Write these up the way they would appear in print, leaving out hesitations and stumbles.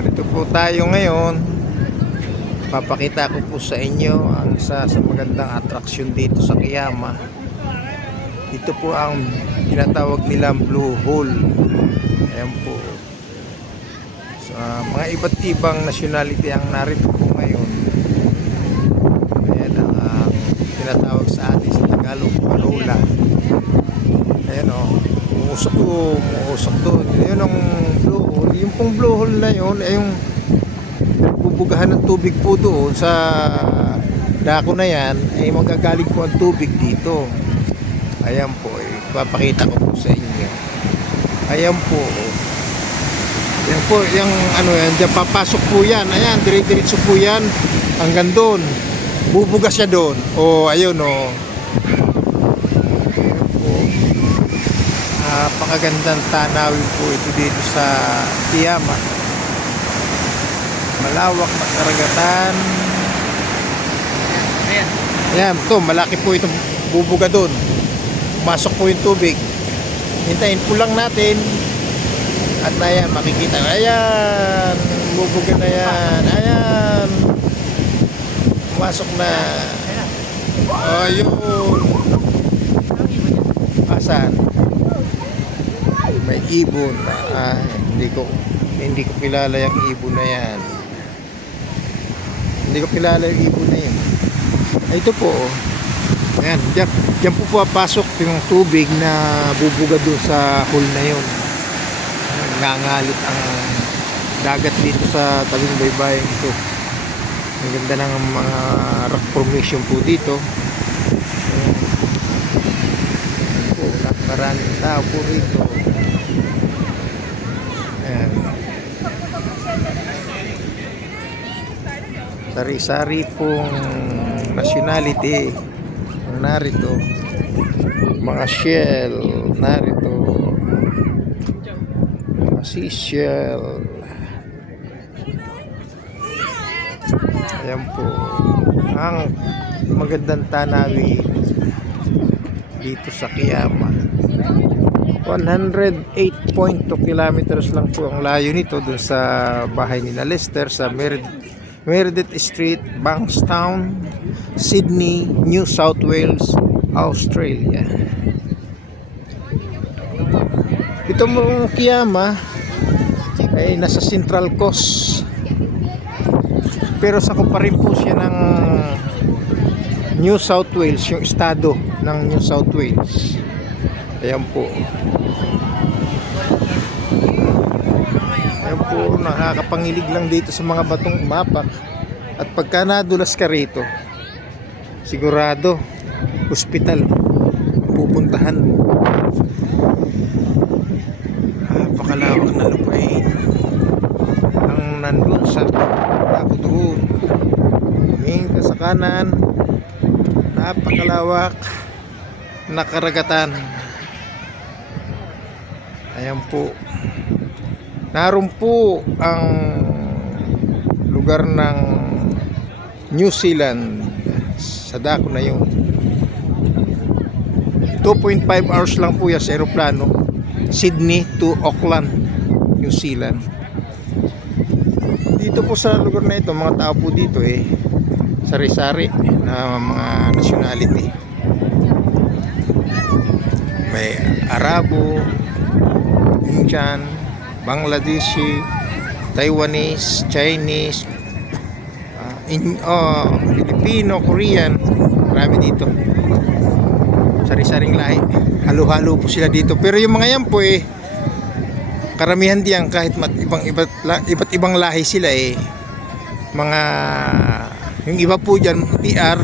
Narito po tayo ngayon. Papakita ko po sa inyo ang isa sa magandang atraksyon dito sa Kiama. Ito po ang tinatawag nilang Blue Hole. Ayan po. So, mga iba't ibang nationality ang narito po ngayon. Ayan ang tinatawag sa atin sa Tagalog, Parola. Ayan o. Umuusok doon. Yun ang Blue Hole. Yung pong Blue Hole na yun ay yung bubugahan ng tubig po doon sa dako na yan, ay magagaling po ang tubig dito. Ayan po, papakita ko po sa inyo. Ayan po. Ayan po, yung ano yan, dyan papasok po yan. Ayan, dire-diretso po yan hanggang doon. Bubugas siya doon. O, ayun o. Napakagandang tanawin po ito dito sa Kiama. Malawak na karagatan. Ayan, ito, malaki po itong bubuga doon. Masok po yung tubig. Hintayin po lang natin. At ayan, makikita. Ayan, bubuga na yan. Ayan. Masok na. Ayun. Asan? May ibon. Hindi ko kilala yung ibon na yan. Hindi ko kilala yung ibon na yan. Ito po. Ayan, dyan po papasok yung tubig na bubuga doon sa hole na yun. Nangalit ang dagat dito sa tabing baybayin ito. Ang ganda ng mga rock formation po dito. Maraming tao po rito. Ayan. Sari-sari pong nationality ang narito. Mga shell narito. Mga seashell. Ayan po ang magandang tanawin dito sa Kiama. 108.2 kilometers lang po ang layo nito dun sa bahay ni Lester sa Meredith Street, Bankstown, Sydney, New South Wales, Australia. Ito mong Kiama ay nasa Central Coast, pero sakop pa rin po siya ng New South Wales, yung estado ng New South Wales. Ayan po. Ayan po, nakakapangilig lang dito sa mga batong umapak. At pagka nadulas ka rito, sigurado, hospital pupuntahan mo. Napakalawak na lupain ang nandun sa nakutuhon. Tumingin ka sa kanan, napakalawak na karagatan. Ayan po. Naroon po ang lugar ng New Zealand sa dako na yun. 2.5 hours lang po yan sa aeroplano, Sydney to Auckland, New Zealand. Dito po sa lugar na ito, mga tao po dito sari-sari na mga nationality. May Arabo, Indian, Bangladeshi, Taiwanese, Chinese, Filipino, Korean. Marami dito. Sari-saring lahi. Halo-halo po sila dito. Pero yung mga yan po karamihan diyan kahit iba't ibang lahi sila mga yung iba po dyan PR,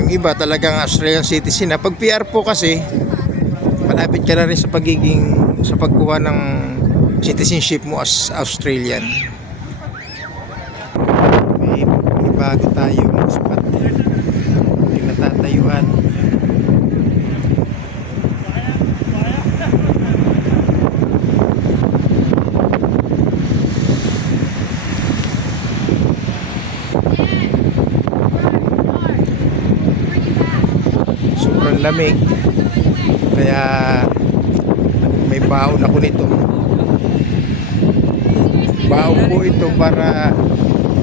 yung iba talagang Australian citizen na. Pag PR po kasi malapit ka na rin sa pagkuha ng citizenship mo as Australian. May bago tayong spot pinatatayuan. Sobrang lamig, kaya may baon ako nito. Baon po ito para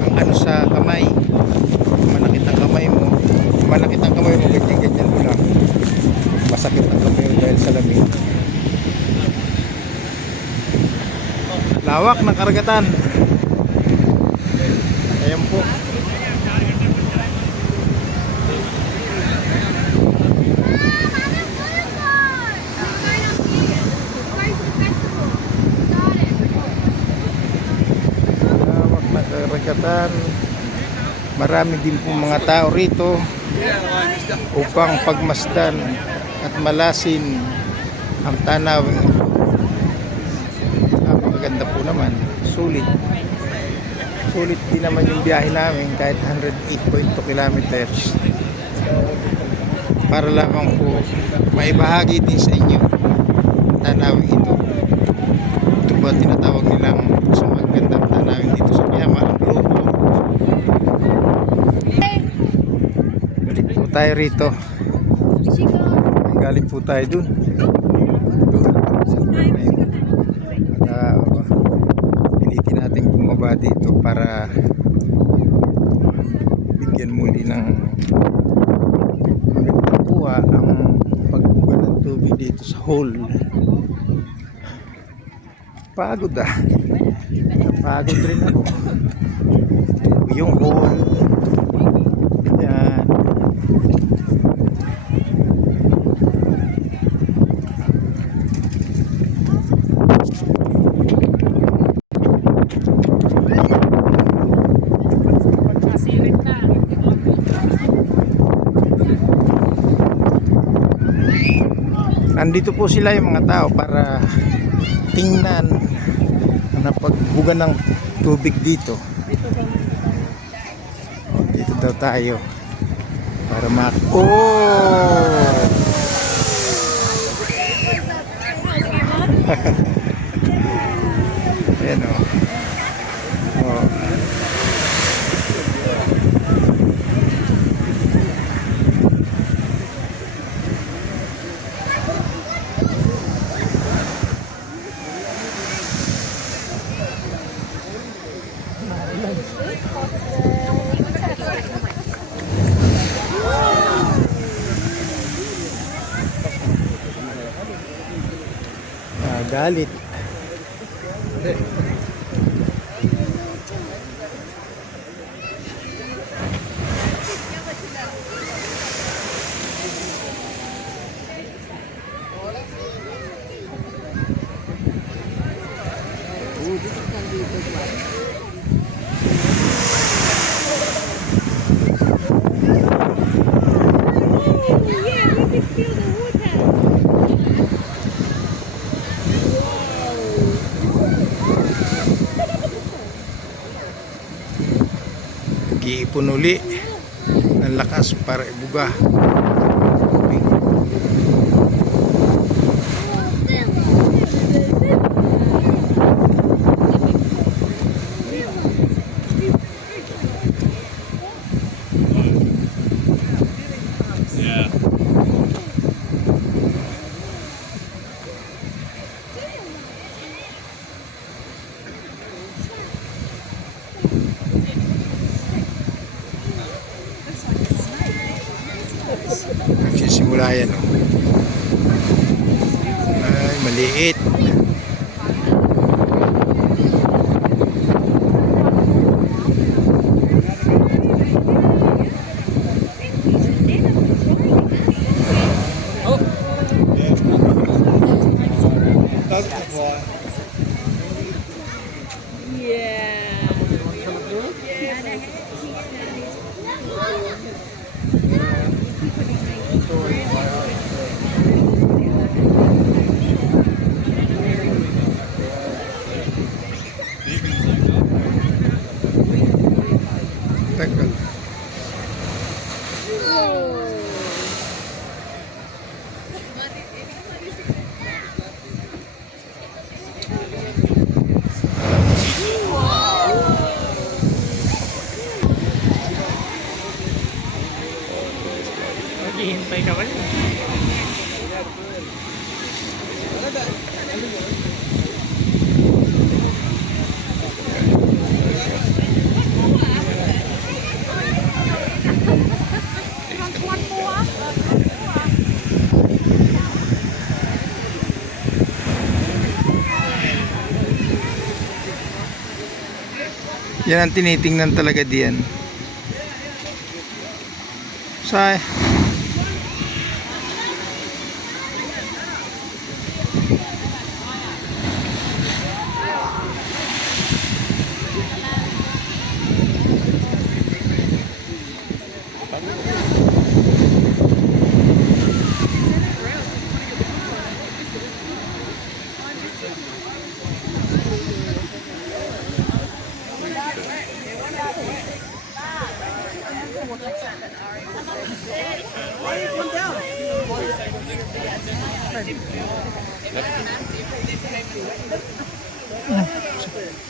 ang ano sa kamay. Manakit ang kamay mo. Manakit ang kamay mo, ganyan-ganyan mo lang. Masakit ang kamay mo dahil sa lamig. Lawak ng karagatan. Ayan po. Lawak ng karagatan. Marami din po mga tao rito upang pagmasdan at malasin ang tanawin. Maganda po naman, sulit din naman yung biyahe namin kahit 108.2 kilometers para lamang po maibahagi din sa inyo ang tanawin ito. Ito po ang tinatawag nilang sa magandang tanawin dito sa Miyama, ang Blue Hole. Balik po tayo rito, galing po tayo dun. Pilitin natin bumaba dito para bigyan muli ng magandang kuha ang pagbuga ng tubig dito sa hole. Pagod pagod rin ako. Yung hole yan. Nandito po sila yung mga tao para tingnan na pagbuga ng tubig dito. Dito daw tayo para ayan o. Galit. Iipon uli ng lakas para ibuga tubig. Yeah. Nagsisimula yan o. Ay, maliit. Tagal. Maghihintay ka ba? Yan ang tinitingnan talaga diyan. Sa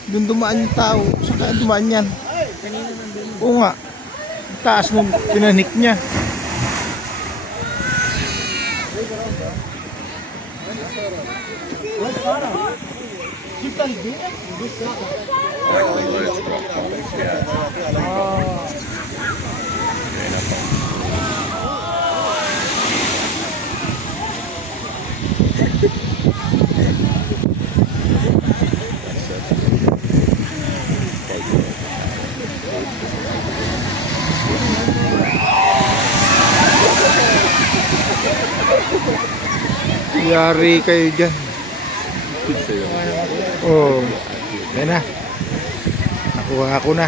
doon dumaan yung tao. Saka dumaan yan. Oo nga. Taas ng pinanik niya. Yari kayo dyan. Oh, yan na. Nakuha ko na.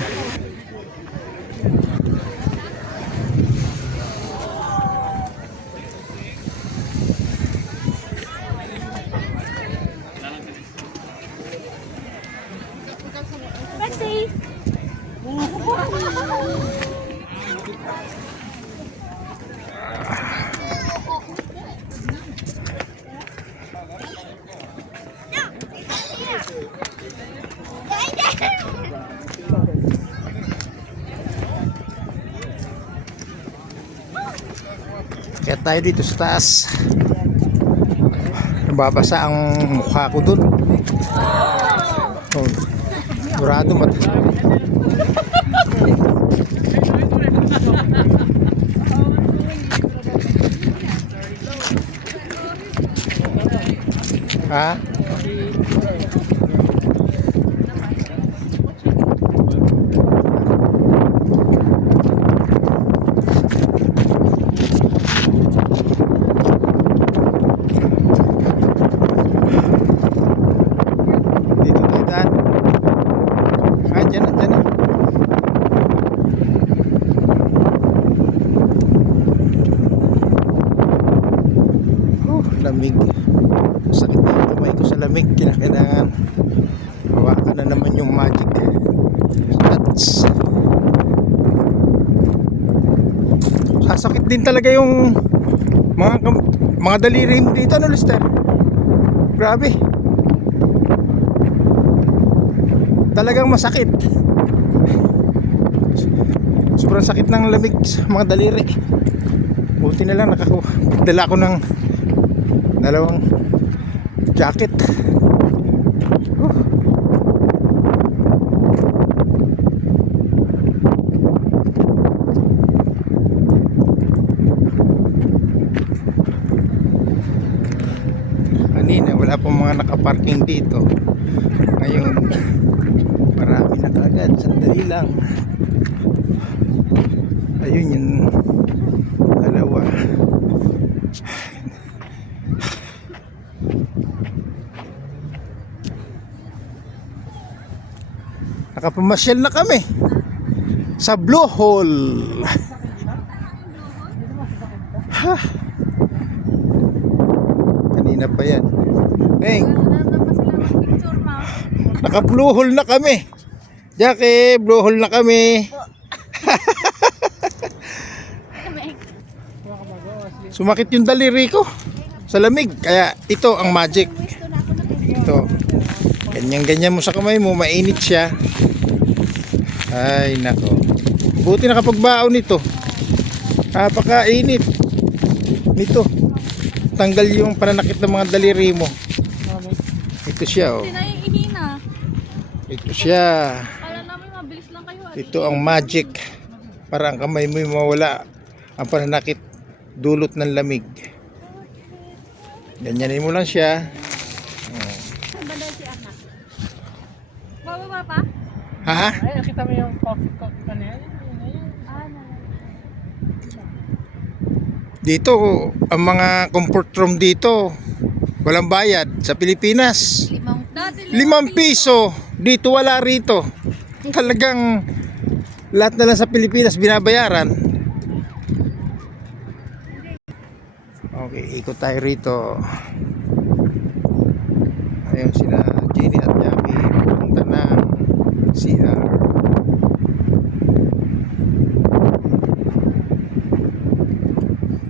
Lexi! Kaya tayo dito sa taas. Nababasa ang mukha ko dun. Oh, murado ha? Dito tayo daan. Ah, dyan na, dyan na. Lamig. Sakit na yung kamay ko sa lamig. Kinakailangan hawakan na naman yung magic touch. Sasakit din talaga yung mga daliri mo dito, no, Lester? Grabe. Talagang masakit. Sobrang sakit ng lamig sa mga daliri. Buti na lang dala ko ng dalawang jacket. Kanina wala pang mga nakaparking dito. Ngayon marami na kaagad. Sandali lang. Ayun yung dalawa. Nakapamasyal na kami sa Blue Hole. Ha. Kanina pa yan. Hey, naka Blue Hole na kami. Jackie, Blue Hole na kami. Sumakit yung daliri ko sa lamig. Kaya ito ang magic. Ito. Ganyan-ganyan mo sa kamay mo, mainit siya. Ay nako. Buti nakapagbaon nito. Napakainit nito. Tanggal yung pananakit ng mga daliri mo. Ito siya, oh. Ito siya. Kala namin mabilis lang kayo. Ito ang magic. Para ang kamay mo mawala ang pananakit dulot ng lamig. Ganyanin mo lang siya. Bababa pa? Ha? Ay, nakita mo yung coffee cup ano yan? Dito, ang mga comfort room dito, walang bayad. Sa Pilipinas, Dati 5 piso. Dito wala rito. Talagang lahat na lang sa Pilipinas binabayaran. Okay, ikot tayo rito. Ayun sila Jenny at Yami pupunta ng CR.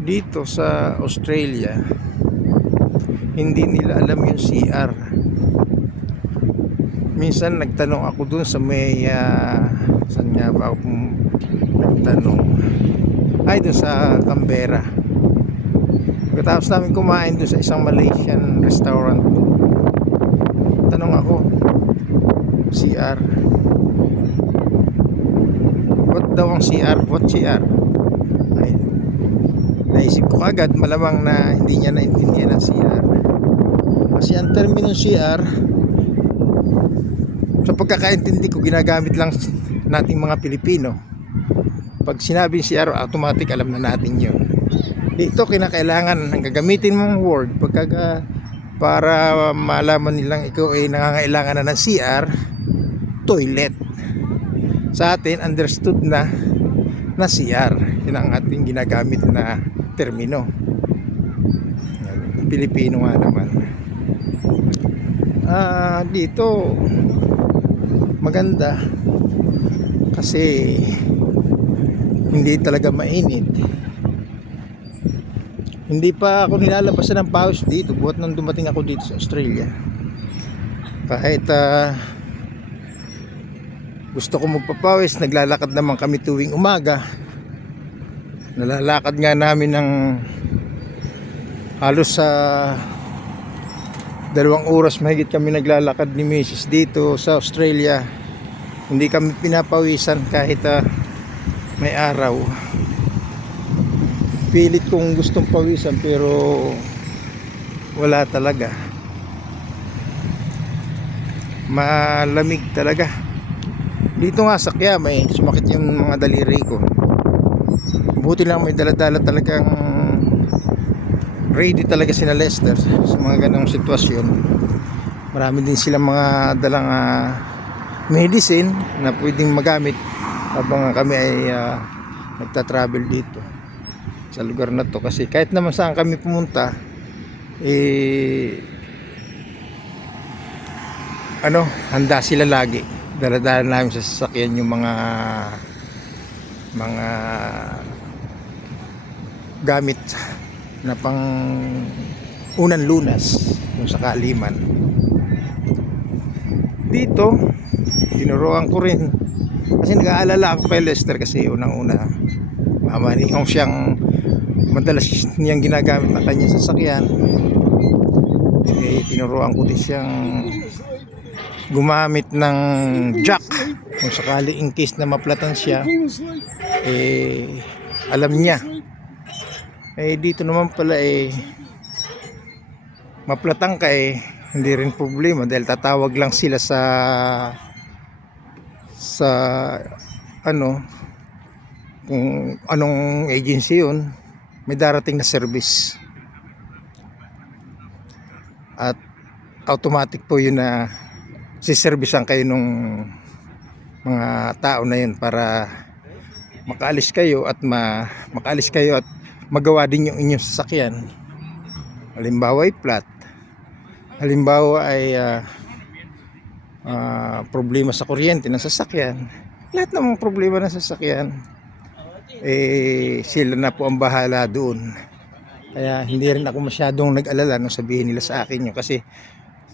Dito sa Australia, hindi nila alam yung CR. Minsan nagtanong ako dun sa may saan nga ba ako nagtanong, ay dun sa Canberra. Pagkatapos namin kumain dun sa isang Malaysian restaurant, tanong ako, CR, what daw ang CR? What CR? Ay, naisip ko agad, malamang na hindi niya naintindihan ang CR. Kasi ang termino CR, sa pagkakaintindi ko, ginagamit lang nating mga Pilipino. Pag sinabing CR, automatic alam na natin yun. Dito kinakailangan ang gagamitin mong word para malaman nilang ikaw ay nangangailangan na ng CR, toilet. Sa atin, understood na CR. Yun ang ating ginagamit na termino. Pilipino nga naman. Dito maganda kasi hindi talaga mainit. Hindi pa ako nilalabasan ng pawis dito buhat nang dumating ako dito sa Australia. Kahit gusto ko magpapawis, naglalakad naman kami tuwing umaga. Nalalakad nga namin ng halos sa 2 oras mahigit kami naglalakad ni Mrs. dito sa Australia. Hindi kami pinapawisan kahit may araw. Pilit kong gustong pawisan pero wala talaga. Malamig talaga. Dito nga sa Kiamay, sumakit yung mga daliri ko. Buti lang may dala-dala talagang ready talaga sila Lester sa mga ganong sitwasyon. Marami din silang mga dalang medicine na pwedeng magamit habang kami ay nagta-travel dito sa lugar na to. Kasi kahit naman saan kami pumunta, handa sila lagi. Dala-dala namin sa sasakyan yung mga gamit na pang unang lunas kung sakali man. Dito tinuruan ko rin kasi nag-aalala ako kay Lester kasi unang-una mamanihong siyang madalas niyang ginagamit na kanyang sasakyan. Tinuruan ko din siyang gumamit ng jack kung sakali in case na maplatan siya, alam niya. Dito naman pala maplatan ka hindi rin problema dahil tatawag lang sila sa kung anong agency yun, may darating na service at automatic po yun na siservisan kayo nung mga tao na yun para makaalis kayo at magawa din yung inyong sasakyan. Halimbawa ay flat, halimbawa ay problema sa kuryente ng sasakyan, lahat ng mga problema ng sasakyan sila na po ang bahala doon. Kaya hindi rin ako masyadong nag-alala nung sabihin nila sa akin yun, kasi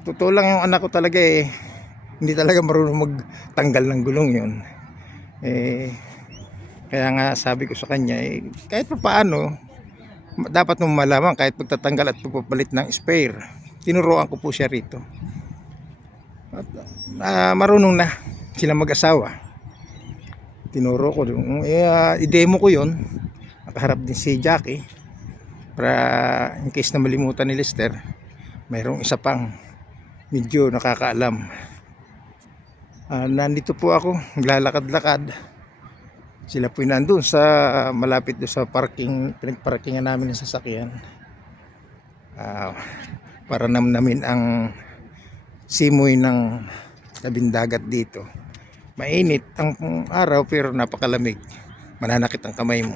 totoo lang yung anak ko talaga hindi talaga marunong magtanggal ng gulong yun. Kaya nga sabi ko sa kanya kahit pa paano dapat mong malaman kahit pagtatanggal at pagpapalit ng spare. Tinuruan ko po siya rito at marunong na sila mag-asawa. Tinuro ko i-demo ko yun, nakaharap din si Jackie para in case na malimutan ni Lester mayroong isa pang medyo nakakaalam. Nandito po ako, naglalakad-lakad. Sila po nandun sa malapit doon sa parking, pinagparkingan namin ng sasakyan. Para namnamin ang simoy ng tabing dagat dito. Mainit ang araw pero napakalamig. Mananakit ang kamay mo.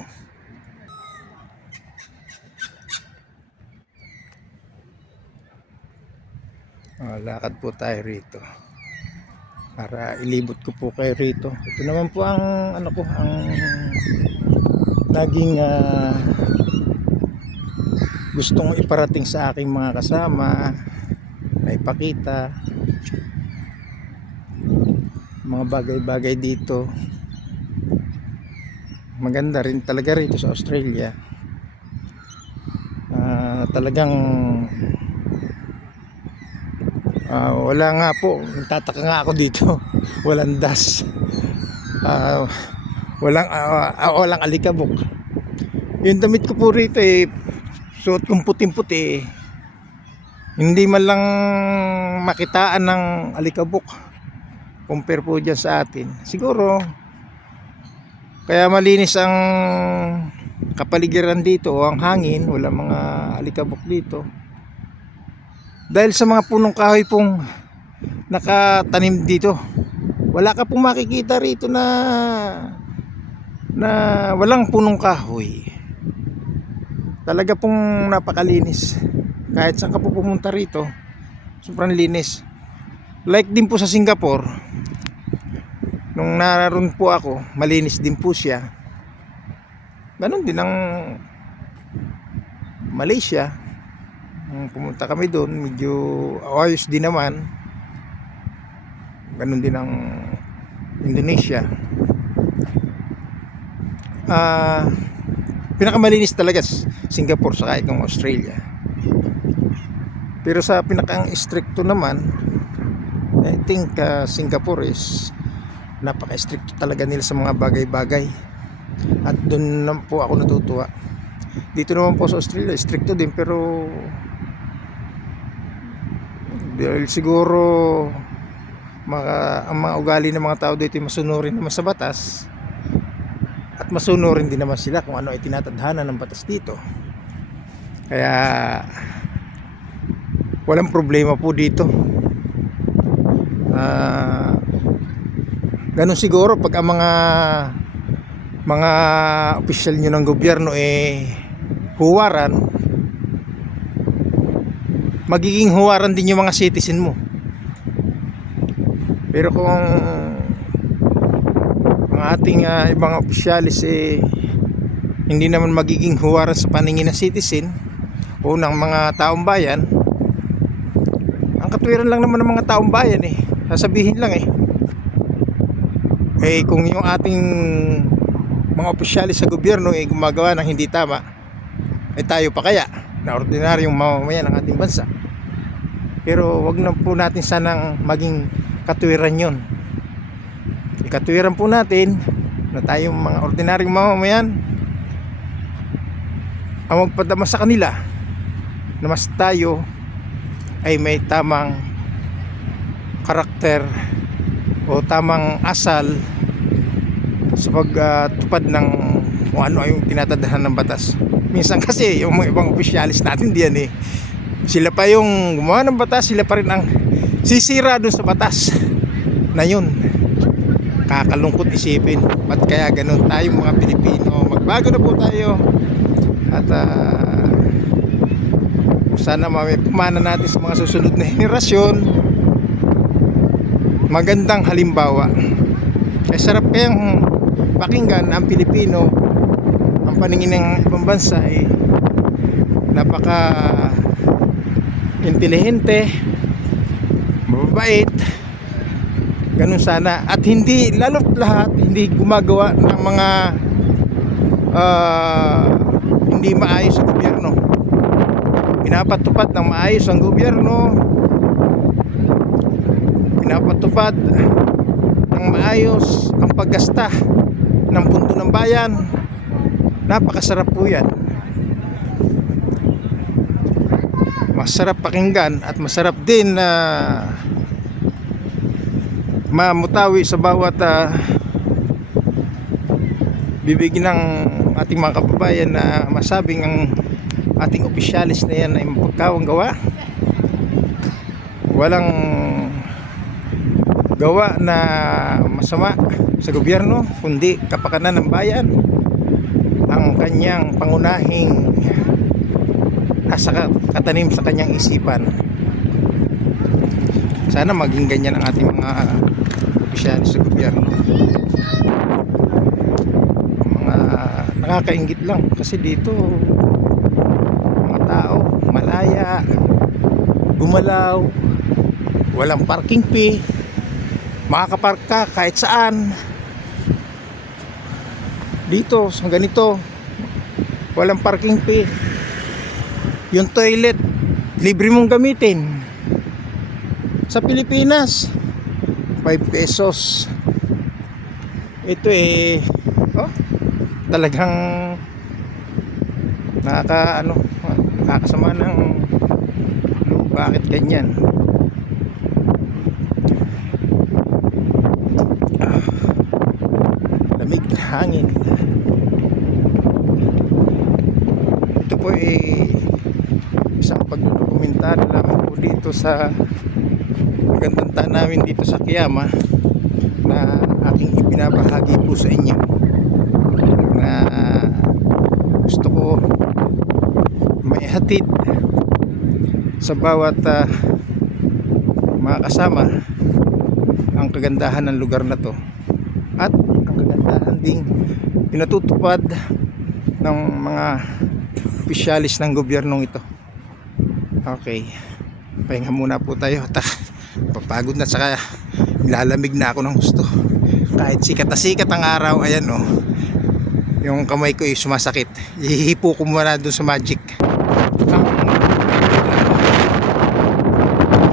Lakad po tayo rito para ilibot ko po kayo rito. Ito naman po ang ano ko, ang naging gustong iparating sa aking mga kasama na ipakita mga bagay-bagay dito. Maganda rin talaga rito sa Australia. Talagang wala nga po, nagtataka nga ako dito. Walang das, walang alikabok. Yung damit ko po rito suot kong puting-puti, hindi man lang makitaan ng alikabok compare po dyan sa atin. Siguro kaya malinis ang kapaligiran dito o ang hangin, wala mga alikabok dito dahil sa mga punong kahoy pong nakatanim dito. Wala ka pong makikita rito na walang punong kahoy. Talaga pong napakalinis. Kahit saan ka po pumunta rito, sobrang linis. Like din po sa Singapore, nung naroon po ako, malinis din po siya. Ganon din ang Malaysia. Nung pumunta kami doon, medyo ayos din naman. Ganon din ang Indonesia. Pinakamalinis talaga Singapore sa kahit ng Australia. Pero sa pinakang stricto naman, I think Singapore is napaka-stricto talaga nila sa mga bagay-bagay. At doon naman po ako natutuwa. Dito naman po sa Australia, stricto din, pero dahil siguro ang mga ugali ng mga tao dito ay masunurin naman sa batas, at masunurin din naman sila kung ano ay tinatadhana ng batas dito. Kaya walang problema po dito. Ganun siguro pag ang mga opisyal nyo ng gobyerno huwaran, magiging huwaran din yung mga citizen mo. Pero kung ang ating ibang opisyalis hindi naman magiging huwaran sa paningin ng citizen o ng mga taong bayan, ang katwiran lang naman ng mga taong bayan sasabihin lang kung yung ating mga opisyalis sa gobyerno gumagawa ng hindi tama, tayo pa kaya na ordinaryong mamamayan ng ating bansa. Pero wag na po natin sanang maging katwiran yun. Ikatwiran po natin na tayong mga ordinaryong mamamayan ang magpadama sa kanila na mas tayo ay may tamang karakter o tamang asal sa pagtupad ng kung ano ay yung tinatadhana ng batas. Minsan kasi yung mga ibang opisyalis natin diyan sila pa yung gumawa ng batas, sila pa rin ang sisira dun sa batas na yun. Kakalungkot isipin. At kaya ganun tayong mga Pilipino, magbago na po tayo at sana mapamana natin sa mga susunod na henerasyon magandang halimbawa. Sarap kayang pakinggan ang Pilipino, ang paningin ng ibang bansa napaka intelihente, mababait, ganun sana. At hindi, lalo't lahat, hindi gumagawa ng mga hindi maayos sa gobyerno. Pinapatupad ng maayos ang gobyerno, pinapatupad ng maayos ang paggasta ng pundo ng bayan. Napakasarap po yan. Masarap pakinggan at masarap din na mamutawi sa bawat bibig ng ating mga kababayan na masabing ang ating opisyalis na yan ay mapagkawang gawa. Walang gawa na masama sa gobyerno, kundi kapakanan ng bayan ang kanyang pangunahing nasa katanim sa kanyang isipan. Sana maging ganyan ang ating mga opisyalis sa gobyerno. Mga nakakainggit lang kasi dito mga tao malaya, gumalaw, walang parking fee, makakapark ka kahit saan. Dito sa ganito walang parking fee, yung toilet libre mong gamitin. Sa Pilipinas 5 pesos. Ito talagang nakakasama ng loob. Bakit ganyan? Lamig na hangin. Ito po isang pagdodokumentaryo namin po dito sa magandang taan namin dito sa Kiama na aking ibinabahagi po sa inyo, na gusto ko maihatid sa bawat mga kasama ang kagandahan ng lugar na to at ang kagandahan ding pinatutupad ng mga opisyalis ng gobyernong ito. Okay, pahinga muna po tayo. Papagod na, saka nilalamig na ako ng gusto. Kahit sikat na sikat ang araw, ayan yung kamay ko sumasakit. Ihihipo ko muna dun sa magic.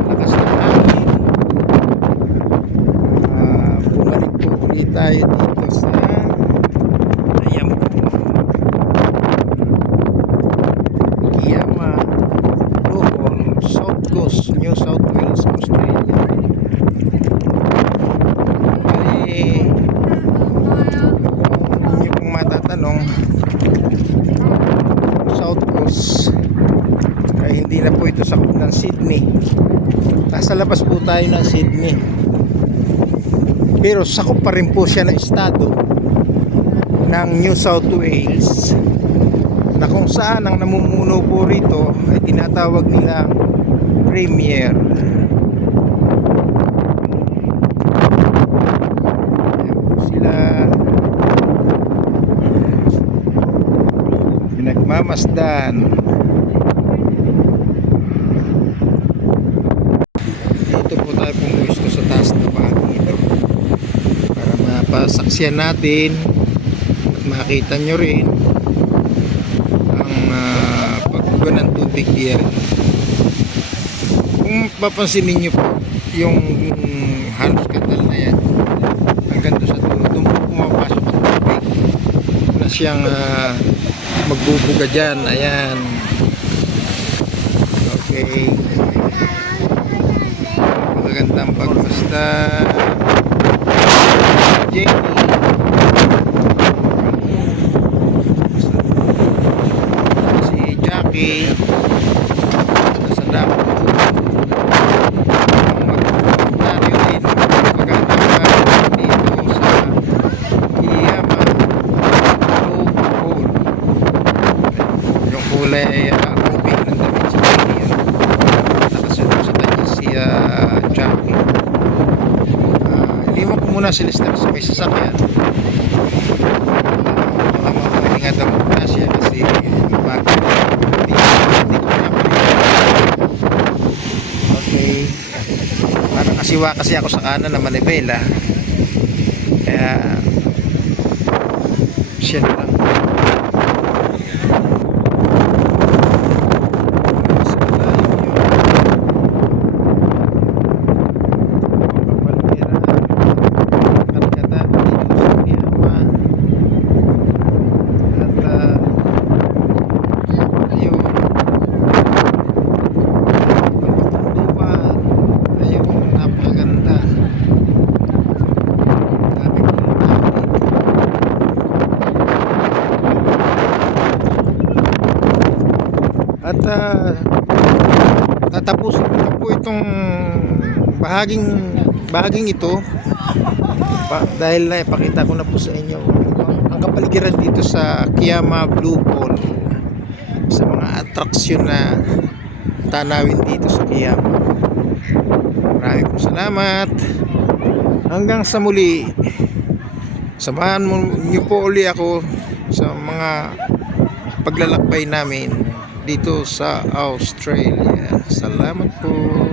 Lakas ng hangin. Bumalik po ulit tayo dito sa ayan po, Kiama, Bohol, South Coast, New South Wales, Australia. Kung inyo pong matatanong, South Coast ay hindi na po ito sakop ng Sydney. Nasa labas po tayo ng Sydney, pero sakop pa rin po siya ng estado ng New South Wales, na kung saan ang namumuno po rito ay tinatawag nila Premier. Ayan po sila, pinagmamasdan. Dito po tayo pumuwisto sa taas na bahagi ito para mapasaksiyan natin at makita nyo rin ang pagbuga ng tubig diyan. Kung papansin niyo po yung halos kantal na yan hanggang doon sa dulo, doon po pumapasok ang tubig na siyang magbubuga dyan. Ayan, okay, magandang pagbasta Jenny. Si Jackie sa dako magkomentaryo din magandang dito sa Kiama, Bohol. Yung kulay ubing ng damit si Jackie, nakasunod sa kanya si Jackie. Iliwan ko muna si Lester sa may sasakyan. Makapahinga daw muna siya kasi mabagay. Okay, parang kasiwa kasi ako sa kanan na manibela, kaya siya na lang. tatapos ko na po itong bahaging ito dahil naipakita ko na po sa inyo ang kapaligiran dito sa Kiama Blue Hole, sa mga atraksyon na tanawin dito sa Kiama. Maraming po salamat. Hanggang sa muli, samahan niyo po uli ako sa mga paglalakbay namin dito sa Australia. Salamat po.